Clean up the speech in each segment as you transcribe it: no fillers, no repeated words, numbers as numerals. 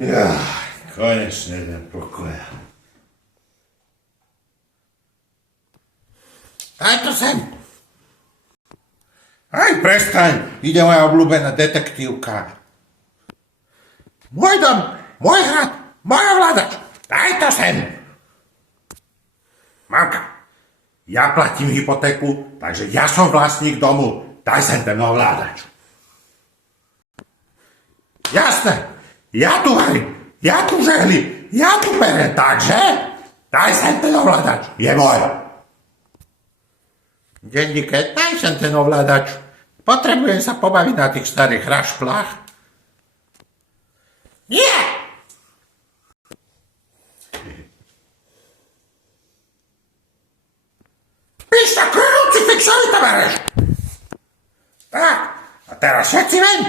Ja, konečne idem pokoja. Daj to sem. Aj prestaň, ide moja obľúbená detektívka. Môj dom, môj hrad, môj ovládač. Daj to sem. Mamka, ja platím hypotéku, takže ja som vlastník domu. Daj sem ten ovládač. Jasné, ja tu varím, ja tu žehlim, ja tu perem, takže daj sem ten ovládač, je môj. Denníke, daj sem ten ovládač. Potrebujem sa pobaviť na tých starých rašplách. Nie! Píš sa krucifixovi, tovareš! Tak, a teraz všetci ven!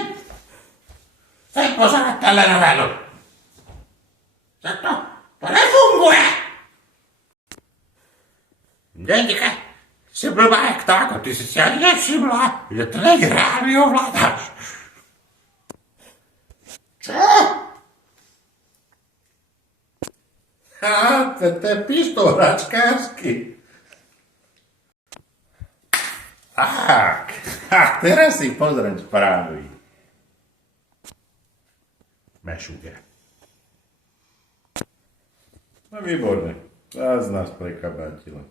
Chcem pozerať telenovelu. Za to nefunguje! Denníke, si blbá jak to, ako ty si ani nevšimla, že to není reálny ovládač. Čo? To je pištol hračkársky. Tak, a teraz si pozriem správy. Mešuge. No výborné, zás nás prekabátilo.